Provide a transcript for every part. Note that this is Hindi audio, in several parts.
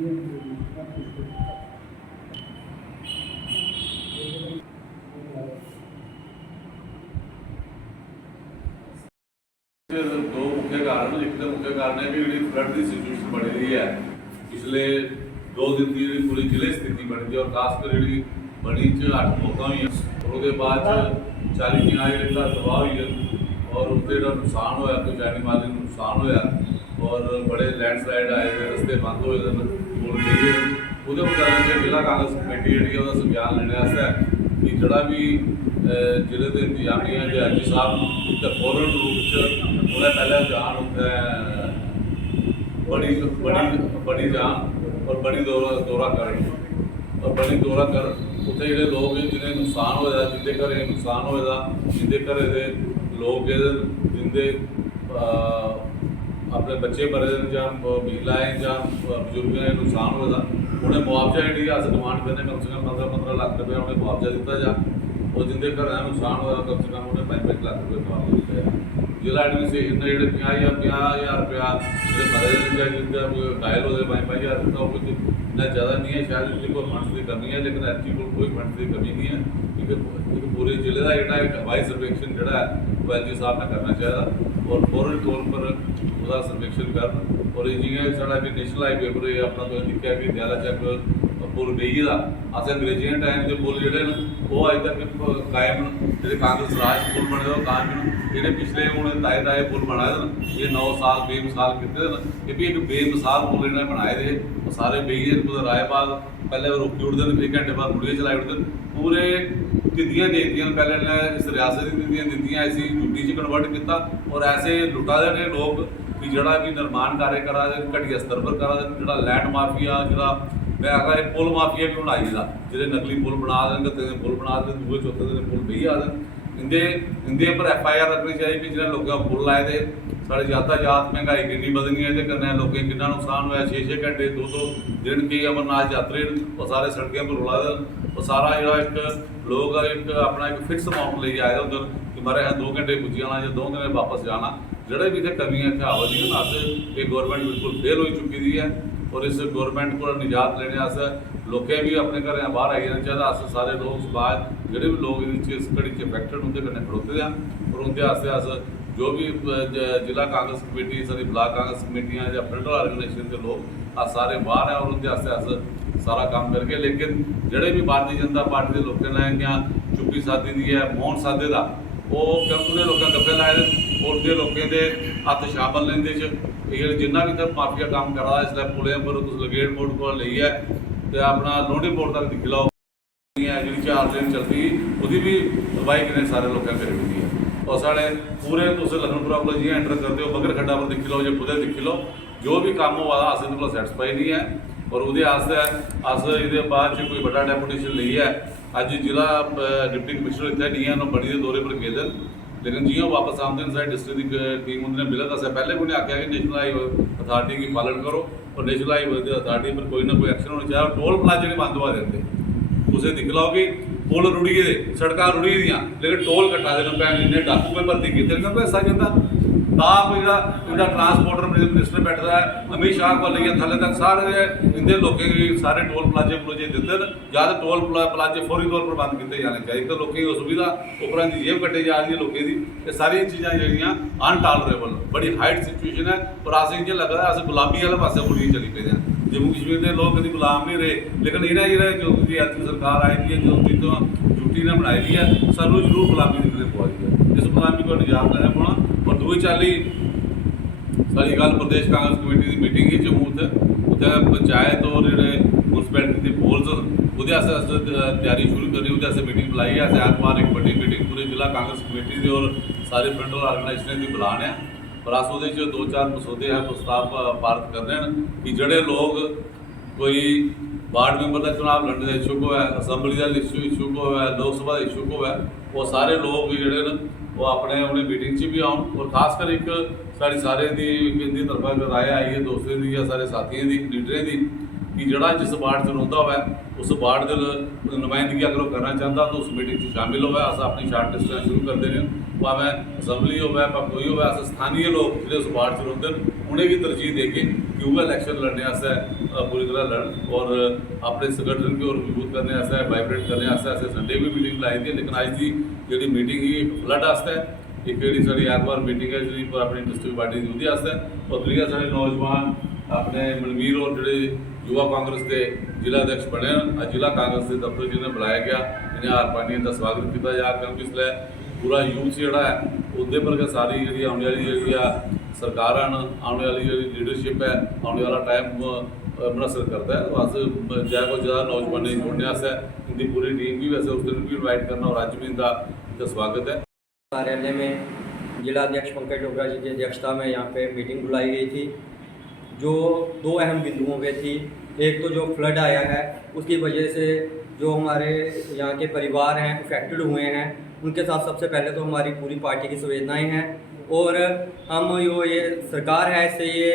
दो मुख्य कारण एक तो मुख्य कारण है कि फ्लड की सिचुएशन बनी रही है पिछले 2 दिन की पूरी जिले स्थिति बनी थी और खासकर जी बनी 8 मौत हुई और उसके बाद 40 घर तबाह हुई और उससे जो नुकसान होया कोई जानी माली नुकसान होया और बड़े लैंडस्लाइड आए रस्ते बंद हुए पुल गए वो मुताबिक जिला कांग्रेस कमेटी जी संज्ञान लेने वास्ते कि जड़ा भी जिले के इंतजामिया जज साहब फौरन रूप से उन्हें पहले जान बड़ी जान और बड़ी दौरा कर और बड़ी दौरा कर उत्थे जो लोग जिन्हें नुकसान होया जिंदे घर नुकसान होया जिंदे घर के लोग जिंदे अपने बच्चे मरे या महिलाएं या बजुर्ग ने नुकसान होया उन्हें मुआवजा जी अस डिमांड करने कम से कम 15-15 लाख रुपया उन्हें मुआवजा दिता जा और जिंदे घर नुकसान होया कम से कम उन्हें 5-5 लाख रुपये मुआवजा दिता है। जिला एडमिनिस्ट्रेशन ने जो 50,000 रुपया जो मरे या जिंदा घायल होते 5-5 हज़ार रुपया कुछ इतना ज़्यादा नहीं है शायद उसकी कोई फंड्स की कमी है लेकिन एच कोई फंड्स की कमी नहीं है क्योंकि पूरे जिले का जोड़ा एक हवाई सर्वेक्षण जोड़ा है वो एल जी साहब ने करना चाहिए और फौरन तौर पर उसका सर्वेक्षण कर और जियां साढ़ा कि नेशनल हाईवे पर अपना तुम दिखा कि दयाला चक पुल बेही का अस अंग्रेजी टाइम के पुल जोड़े वो अज तक कायम जो कांग्रेस राज पुल बने कायम जो पिछले हूँ ताए पुल बनाए ये 9 साल बेमिसाल किए ये भी एक बेमिसाल पुल इन्हें बनाए थे सारे बेही कुछ रायबाग पहले रोकी उठते हैं फिर घंटे बाद मुड़िया चलाई उठते पूरे तिद्दियाँ देती पहले इस रियासत की तिद्दियाँ दित्तियां ऐसी यूटी च कन्वर्ट किया और ऐसे लुटा दे लोग कि जड़ा भी निर्माण कार्य करा घटिया स्तर पर करा जो लैंड माफिया जो मैं आखा पुल माफिया भी बनाई दा जो नकली पुल बना दें पुल बना दें दूसरे चौथे दिन पुल बेही आ दें इंदे पर FIR रखनी चाहिए कि जिन्हें लोगों पुल लाए थे साढ़े यातायात महंगाई कितनी बद गई है कन्नै लोगों कि नुकसान होया 6-6 घंटे 2-2 दिन के अमरनाथ यात्री वो सारे सड़कों पर रुला देन वो सारा जो एक लोग एक अपना एक फिक्स अमाउंट ले आए उधर कि मारे 2 घंटे पुज्जी जाना या 2 दिन वापस जाना जोड़े भी इतने कमियाँ इतने आवत अस ये गौरमेंट बिल्कुल फेल हो चुकी दी है और इस गौरमेंट को निजात लेने आस्ते लोकें भी अपने घर बाहर आई जाना चाहिए अस सारे लोग समाज जोड़े भी लोग इस घड़ी च अफेक्टेड उनके कन्नै खड़ोते हैं और उनके आस्ते अस जो भी जिला कांग्रेस कमेटी सारी ब्लाक कांग्रेस कमेटियां या फिल्टर ऑर्गेनाइजेशन के लोग अस सारे बाहर हैं और उनके आस्ते अस सारा काम करके लेकिन जोड़े भी भारतीय जनता पार्टी के लोगों ने क्या चुप्पी साधी दी है मौन साधे का वो क्योंकि लोगों गप्पे लाए उनके लोगों के हथ शामिल ने जिन्ना भी तक माफिया काम कर रहा है इसलिए पुलिस पर तुम लगेट मोड़ को ली है तो अपना लोहड़ी मोड़ तक दिख लो जी 4 दिन चलती उसकी भी दवाई कितने सारे लोगों करी हुई है और साढ़े पूरे तुम लखनपुरा को जी एंटर करते हो बगर खड्डा पर दिखी लो जो खुद दिखी लो जो भी काम हुआ अस इन को सैटिस्फाई नहीं है और वो अस ये बाद कोई बड़ा डेपुटेशन ली है अज जिला डिप्टी कमिश्नर इतने नहीं है बड़ी के दौरे पर गए लेकिन जियां वापस आते हैं सारी डिस्ट्रिक्ट की टीम उन्होंने मिला दसा पहले भी उन्हें आख्या कि नेशनल हाईवे अथॉरिटी की पालन करो और नेशनल हाईवे अथॉरिटी पर कोई ना कोई एक्शन होना चाहिए टोल प्लाजे नहीं बंद हुआ देते तुम दिख लो कि पुल रुड़ी गए सड़क रुड़ी दियाँ लेकिन टोल कटा देना पैन इन्हें डाकू में भर्ती किए पैसा कहता जो ट्रांसपोर्टर मिनिस्टर बैठता है अमित शाह को लेकर थले तक सारे इंदे लोगों की सारे टोल प्लाजे प्लूजे देते हैं या तो टोल प्लाजे फौरी तौर पर बंद किए जाने चाहिए तो लोगों की सुविधा उपरा की जेब कटे जा रही है लोगों की ये सारी चीज़ा जो अनटॉलरेबल बड़ी हाइट सिचुएशन है और अस इं लगता है अस गुलामी वाले पासे मुड़ी चली पे हैं जम्मू कश्मीर के लोग कभी गुलाम नहीं रहे लेकिन इन्हें जो ऐसी सरकार आई थी जो यूटी ने बनाई दी है सानू जरूर गुलामी दिखने पवाई है इस गुलामी को निजात लेना पौना और दूई चाली सारी गल प्रदेश कांग्रेस कमेटी की मीटिंग ही जम्मू उत्थे पंचायत और जो म्यूनसिपैलिटी के पोल्स वो तैयारी शुरू करनी वो मीटिंग बुलाई है ऐतवार एक बड़ी मीटिंग पूरे जिला कांग्रेस कमेटी की और सारे फेडरल ऑर्गेनाइजेशन की बुलाने पर अस वो 2-4 मसौदे है प्रस्ताव पारित करने कि जोड़े लोग कोई वार्ड मैंबर का चुनाव लड़ने का इच्छुक हो असैम्बली का इच्छुक हो लोक सभा का इच्छुक हो वो सारे लोग जोड़े वो अपने अपनी मीटिंग च भी आउन और खासकर एक साड़ी सारे की तरफा राय आई है दोस्तों की या सारे साथियों की लीडरें की कि जड़ा जिस वार्ड च रहा हुआ उस वार्ड की नुमाइंदगी अगर वो करना चाहता तो उस मीटिंग में शामिल हो अस अपनी शार्ट लिस्ट शुरू करते हैं भावें असैम्बली हो कोई हो स्थानीय लोग जो उस वार्ड च रौंदे उन्हें भी तरजीह दे के क्योंकि इलेक्शन लड़ने आस्तै पूरी तरह लड़न और अपने संगठन की ओर मजबूत करने आस्तै वाइब्रेट करने आस्तै असें संडे भी मीटिंग लाई थी, लेकिन अज की जी मीटिंग ही फ्लड आस्तै एक जी साड़ी ऐतवार मीटिंग है जी अपनी डिस्ट्रिक्ट पार्टी की उसदे आस्तै और दूसरा साढ़े नौजवान अपने मनवीर और जोड़े युवा कांग्रेस के जिला अध्यक्ष बने जिला कांग्रेस के दफ्तर जिन्हें बुलाया गया इन्हें हार पानी का स्वागत किया जा, क्योंकि इसलिए पूरा यूथ जोड़ा है उसदे पर सारी जी आने वाली जी सरकार आने वाली जी लीडरशिप है आने वाला टाइम मुनसर करता है। तो अस ज़्यादा को ज़्यादा नौजवानों जोड़ने आस्तै इनकी पूरी टीम भी वैसे उस दिन भी इन्वाइट करना और अज भी इनका स्वागत है। कार्यालय में जिला अध्यक्ष पंकज डोगरा जी की अध्यक्षता में यहाँ पे मीटिंग बुलाई गई थी, जो दो अहम बिंदुओं पे थी। एक तो जो फ्लड आया है उसकी वजह से जो हमारे यहाँ के परिवार हैं अफेक्टेड हुए हैं, उनके साथ सबसे पहले तो हमारी पूरी पार्टी की संवेदनाएं हैं और हम ये सरकार है इससे ये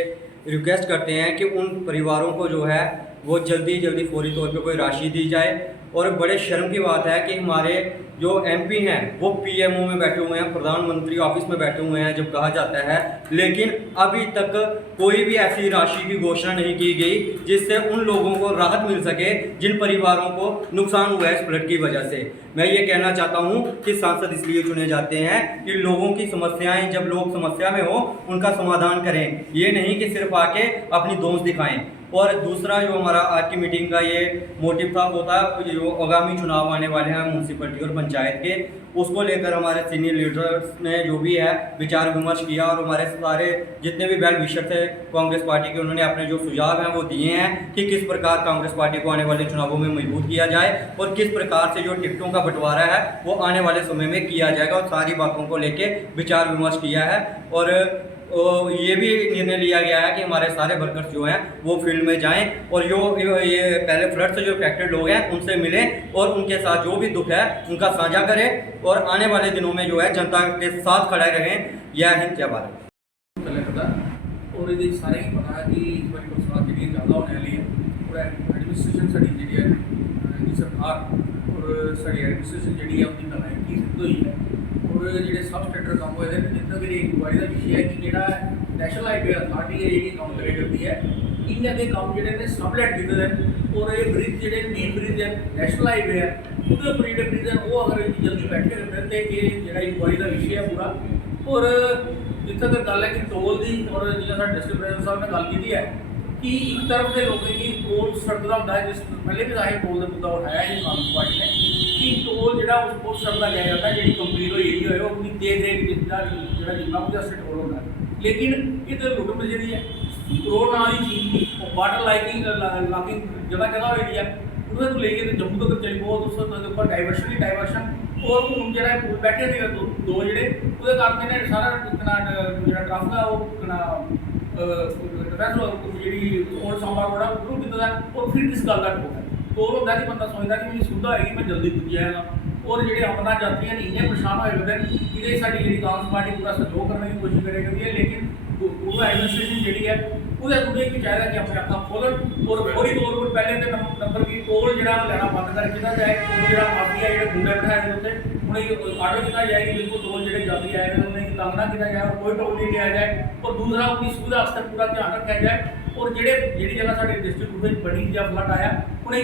रिक्वेस्ट करते हैं कि उन परिवारों को जो है वो जल्दी फौरी तौर पे कोई राशि दी जाए। और बड़े शर्म की बात है कि हमारे जो एमपी हैं वो पीएमओ में बैठे हुए हैं, प्रधानमंत्री ऑफिस में बैठे हुए हैं जब कहा जाता है, लेकिन अभी तक कोई भी ऐसी राशि की घोषणा नहीं की गई जिससे उन लोगों को राहत मिल सके जिन परिवारों को नुकसान हुआ है इस फ्लड की वजह से। मैं ये कहना चाहता हूँ कि सांसद इसलिए चुने जाते हैं कि लोगों की समस्याएं जब लोग समस्या में हो उनका समाधान करें, ये नहीं कि सिर्फ आके अपनी दोस्त दिखाएं। और दूसरा जो हमारा आज की मीटिंग का ये मोटिव था वो था जो आगामी चुनाव आने वाले हैं म्यूनसिपलिटी और पंचायत के, उसको लेकर हमारे सीनियर लीडर्स ने जो भी है विचार विमर्श किया और हमारे सारे जितने भी वेल विशर थे कांग्रेस पार्टी के, उन्होंने अपने जो सुझाव हैं वो दिए हैं कि किस प्रकार कांग्रेस पार्टी को आने वाले चुनावों में मजबूत किया जाए और किस प्रकार से जो टिकटों का बंटवारा है वो आने वाले समय में किया जाएगा, और सारी बातों को लेके विचार विमर्श किया है। और ये भी निर्णय लिया गया है कि हमारे सारे वर्कर्स जो हैं वो फील्ड में जाएं और जो ये पहले फ्लड से जो अफेक्टेड लोग हैं उनसे मिलें और उनके साथ जो भी दुख है उनका साझा करें और आने वाले दिनों में जो है जनता के साथ खड़े रहें। जय हिंद जय भारत। और ये सारे ही पता है कि इस बार बरसात जी ज़्यादा होने वाली है और एडमिनिस्ट्रेशन साड़ी जी है सरकार और साड़ी एडमिनिस्ट्रेशन जी है उसकी नलायकी सिद्ध हुई है और जो सब स्टेटर काम हुए जितना भी इंक्वायरी का विषय है कि जो नैशनल हाईवे अथॉरिटी है जी काम करे करती है इन अगे काम जो सबलैट किए हैं और ये ब्रिज जो मेन ब्रिज है नैशनल हाईवे है उसके उपर जो ब्रिज है वो अगर जल्दी बैठ के करते तो ये जो इंक्वायरी का विषय है पूरा। और जितना तक गल है कि टोल की और जिला सा डिस्ट्रिक्ट प्रेसिडेंट साहब ने गल की है कि एक तरफ के लोगों की टोल सड़कता होंगे जिस पहले भी अं टोल का मुद्दा उठाया है कांग्रेस पार्टी ने कि टोल जो उस सड़क लिया जाता है जी कंप्लीट हो रही हो अपनी देख रेख जो जितना मुझे उससे टोल होता है, लेकिन ये लुट मिल जी है रोड ना की चीज वाटर लाइकिंग लॉकिंग जगह जगह हो रही है उन्हें तो लेके जम्मू तक चली बहुत उस ऊपर डाइवर्शन ही डाइवर्शन और हूँ जो पुल बैठे थे दो जोड़े वो कारण ने सारा जो ट्रैफिक है वो जी ओल्ड सांबा रोड है उन्होंने किया और फिर किस गल का टोल है टोल होता कि बंदा सोचता कि मेरी सुविधा होगी मैं जल्दी पुज जाएगा और जो अमरनाथ यात्री हैं इन्ने परेशान होए हुए हैं ये साड़ी जी कांग्रेस पार्टी पूरा सहयोग करने की कोशिश करे करती है, लेकिन पूरा एडमिनिस्ट्रेशन जी है उन्हें भी चाहिए कि अपने अखा खोलन और फौरी तौर पर पहले तो नंबर की टोल जो लेना बंद कर दिया जाए, टोल जो माफिया जो गुंडे बैठाए होते उन्हें आर्डर किया जाए कि बिल्कुल टोल जो यात्री आए हैं उन्हें तंग ना किया जाए और कोई टोल नहीं लिया जाए और दूसरा अपनी सुविधा अक्सर पूरा ध्यान रखा जाए और जी जगह साढ़े डिस्ट्रिक्ट बनी या फ्लड आया उन्हें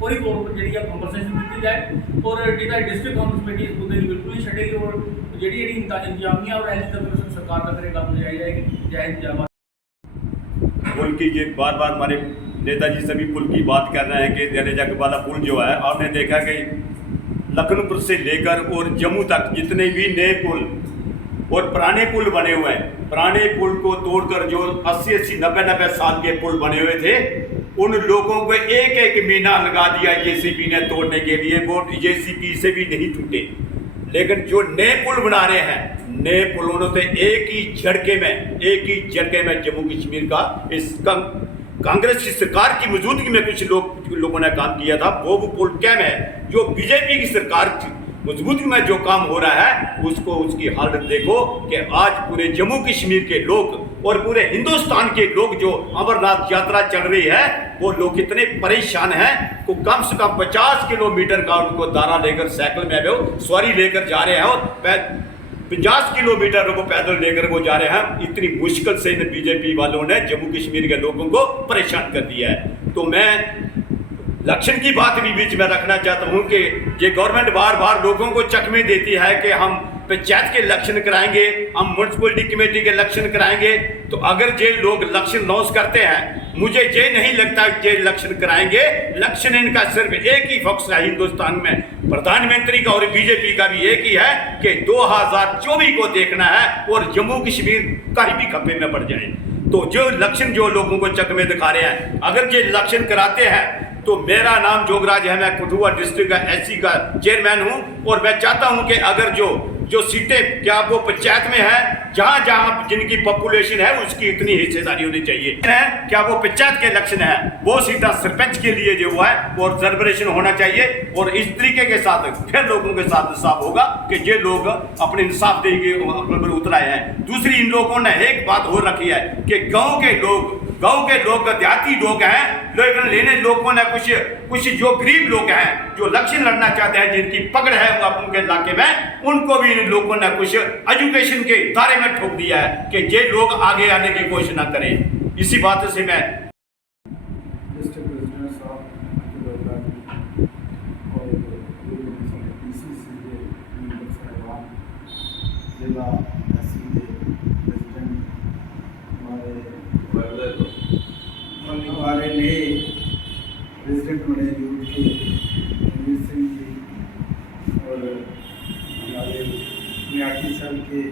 फौरी तौर पर जी कंपनसेशन दी जाए और जो डिस्ट्रिक्ट कांग्रेस कमेटी इस मुद्दे की बिल्कुल ही छड़ेगी और जी इंतजामिया और एलिजिबल सरकार तक काम जाई जाएगी। जय हिंद जय भारत। पुल की ये बार बार हमारे नेताजी सभी पुल की बात कर रहे हैं कि जडेजा वाला पुल जो है आपने देखा कि लखनऊ से लेकर और जम्मू तक जितने भी नए पुल और पुराने पुल बने हुए हैं, पुराने पुल को तोड़कर जो 80-80 90-90 साल के पुल बने हुए थे उन लोगों को एक एक मीना लगा दिया जेसीबी ने तोड़ने के लिए, वो जेसीबी से भी नहीं टूटे। लेकिन जो नए पुल बना रहे हैं नए पुलों से एक ही झटके में जम्मू कश्मीर का इस कांग्रेस की सरकार की मौजूदगी में कुछ लोगों ने काम किया था, वो पुल कैम है जो बीजेपी की सरकार मजबूती में जो काम हो रहा है उसको उसकी हालत देखो कि आज पूरे जम्मू कश्मीर के लोग और पूरे हिंदुस्तान के लोग जो अमरनाथ यात्रा चल रही है वो लोग इतने परेशान हैं को कम से कम 50 किलोमीटर का उनको दारा लेकर साइकिल में वो सवारी लेकर जा रहे हैं और 50 किलोमीटर वो पैदल लेकर वो जा रहे हैं। इतनी मुश्किल से इन बीजेपी वालों ने जम्मू कश्मीर के लोगों को परेशान कर दिया है। तो मैं इलेक्शन की बात भी बीच में रखना चाहता हूँ कि ये गवर्नमेंट बार बार लोगों को चकमे देती है कि हम पंचायत के इलेक्शन कराएंगे, हम म्यूनसिपलिटी कमेटी के इलेक्शन कराएंगे। तो अगर ये लोग इलेक्शन लॉस करते हैं, मुझे ये नहीं लगता कि ये इलेक्शन कराएंगे। इलेक्शन इनका सिर्फ एक ही फोकस है हिंदुस्तान में, प्रधानमंत्री का और बीजेपी का भी एक ही है कि 2024 को देखना है और जम्मू कश्मीर कहीं भी खप्पे में पड़ जाए। तो जो इलेक्शन जो लोगों को चकमे दिखा रहे हैं, अगर ये इलेक्शन कराते हैं तो मेरा नाम जोगराज है, मैं कठुआ डिस्ट्रिक्ट का एससी का चेयरमैन हूं और मैं चाहता हूं कि अगर जो सीटें क्या वो पंचायत में है, जहां जहां जिनकी पॉपुलेशन है उसकी इतनी हिस्सेदारी होनी चाहिए है, क्या वो पंचायत के इलेक्शन है, वो सीधा सरपंच के लिए जो हुआ है वो रिजर्वेशन होना चाहिए। और इस तरीके के साथ फिर लोगों के साथ इंसाफ होगा कि ये लोग अपने इंसाफ देंगे उतराए हैं। दूसरी इन लोगों ने एक बात हो रखी है कि गाँव के लोग देहाती लोग हैं, लेने लोगों ने कुछ जो गरीब लोग हैं जो इलेक्शन लड़ना चाहते हैं, जिनकी पकड़ है उनके इलाके में, उनको भी इन लोगों ने कुछ एजुकेशन के दायरे में ठोक दिया है कि ये लोग आगे आने की कोशिश ना करें। इसी बात से मैं डिस्ट्रिक्ट प्रेसिडेंट साहब और PCC के मेंबर साहिबान, जिला एससी के प्रेसिडेंट, हमारे नए प्रेसिडेंट बने यूथ के रणवीर सिंह जी और हमारे नियाटी सर के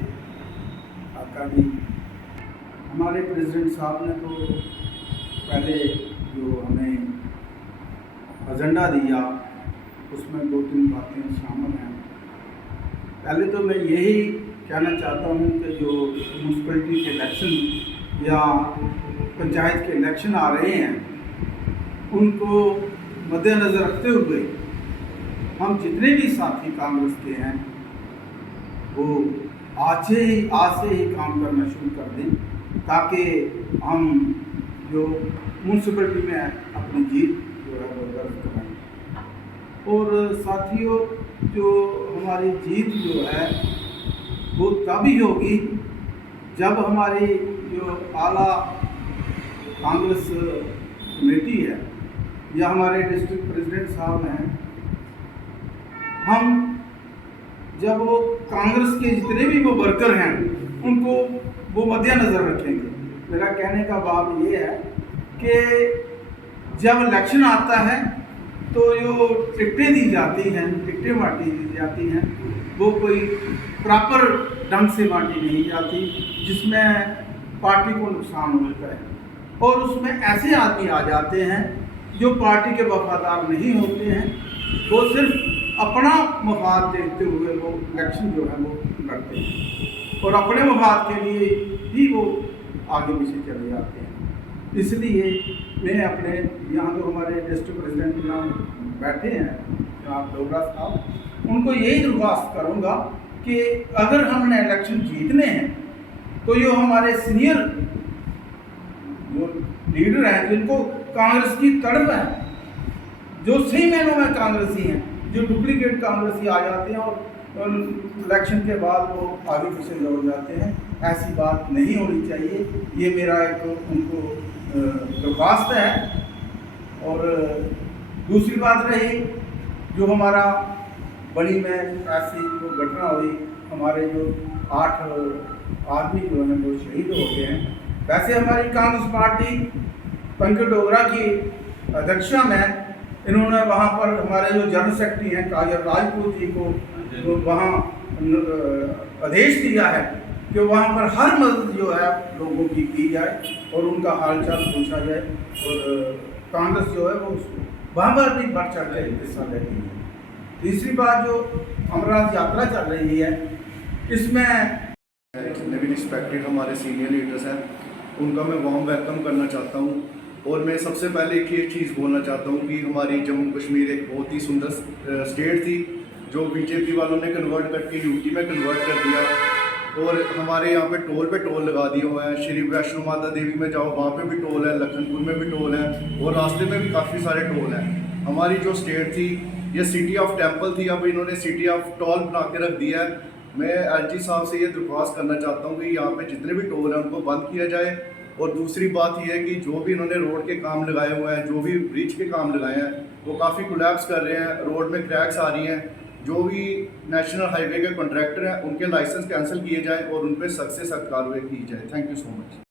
आका भी। हमारे प्रेसिडेंट साहब ने तो पहले जो हमें एजेंडा दिया उसमें 2-3 बातें शामिल हैं। पहले तो मैं यही कहना चाहता हूँ कि जो म्यूनसिपलिटी के इलेक्शन या पंचायत के इलेक्शन आ रहे हैं, उनको मद्देनज़र रखते हुए हम जितने भी साथी कांग्रेस के हैं वो आज से ही काम करना शुरू कर दें, ताकि हम जो म्यूनसिपलिटी में अपनी जीत जो है वो दर्ज कराएं। और साथियों, जो हमारी जीत जो है वो तभी होगी जब हमारी जो आला कांग्रेस कमेटी है या हमारे डिस्ट्रिक्ट प्रेसिडेंट साहब हैं, हम जब वो कांग्रेस के जितने भी वो वर्कर हैं उनको वो मद्देनज़र रखेंगे। मेरा कहने का भाव ये है कि जब इलेक्शन आता है तो जो टिकटें दी जाती हैं, टिकटें बांटी दी जाती हैं, वो कोई प्रॉपर ढंग से बांटी नहीं जाती जिसमें पार्टी को नुकसान होता है। और उसमें ऐसे आदमी आ जाते हैं जो पार्टी के वफादार नहीं होते हैं, वो सिर्फ अपना मफाद देखते हुए वो इलेक्शन जो है वो लड़ते हैं और अपने मफाद के लिए ही वो आगे पीछे चले जाते हैं। इसलिए मैं अपने यहाँ तो हमारे डिस्ट्रिक्ट प्रेसिडेंट यहाँ बैठे हैं जनाब डोगरा साहब, उनको यही दरख्वास्त करूँगा कि अगर हमने इलेक्शन जीतने हैं तो ये हमारे सीनियर जो लीडर हैं, जिनको कांग्रेस की तड़प है, जो सही मायनों में कांग्रेसी हैं, जो डुप्लीकेट कांग्रेसी आ जाते हैं और इलेक्शन के बाद वो आगे पीछे दौड़ जाते हैं, ऐसी बात नहीं होनी चाहिए। ये मेरा एक उनको दरख्वास्त है। और दूसरी बात रही जो हमारा बड़ी में ऐसी जो घटना हुई, हमारे जो 8 आदमी जो हैं वो शहीद हो गए हैं। वैसे हमारी कांग्रेस पार्टी पंकज डोगरा की अध्यक्षता में इन्होंने वहाँ पर हमारे जो जनरल सेक्रेटरी हैं काजल राजपूत जी को वहाँ आदेश दिया है कि वहाँ पर हर मदद जो है लोगों की जाए और उनका हालचाल पूछा जाए। और कांग्रेस जो है वो वहाँ पर भी बढ़ चढ़ कर हिस्सा ले रही है। तीसरी बात, जो अमरनाथ यात्रा चल रही है, इसमें जितने भी रिस्पेक्टेड हमारे सीनियर लीडर्स हैं उनका मैं वार्म वेलकम करना चाहता हूँ। और मैं सबसे पहले एक ये चीज़ बोलना चाहता हूँ कि हमारी जम्मू कश्मीर एक बहुत ही सुंदर स्टेट थी जो बीजेपी वालों ने कन्वर्ट करके यूटी में कन्वर्ट कर दिया। और हमारे यहाँ पे टोल लगा दिए हुए हैं। श्री वैष्णो माता देवी में जाओ वहाँ पे भी टोल है, लखनपुर में भी टोल है और रास्ते में भी काफ़ी सारे टोल हैं। हमारी जो स्टेट थी ये सिटी ऑफ टेम्पल थी, अब इन्होंने सिटी ऑफ टोल बना के रख दिया है। मैं एलजी साहब से ये दरख्वास्त करना चाहता हूँ कि यहाँ पे जितने भी टोल हैं उनको बंद किया जाए। और दूसरी बात ये है कि जो भी इन्होंने रोड के काम लगाए हुए हैं, जो भी ब्रिज के काम लगाए हैं, वो काफ़ी कोलैप्स कर रहे हैं, रोड में क्रैक्स आ रही हैं। जो भी नेशनल हाईवे के कॉन्ट्रैक्टर हैं उनके लाइसेंस कैंसिल किए जाएँ और उन पर सख्त से सख्त कार्रवाई की जाए। Thank you so much.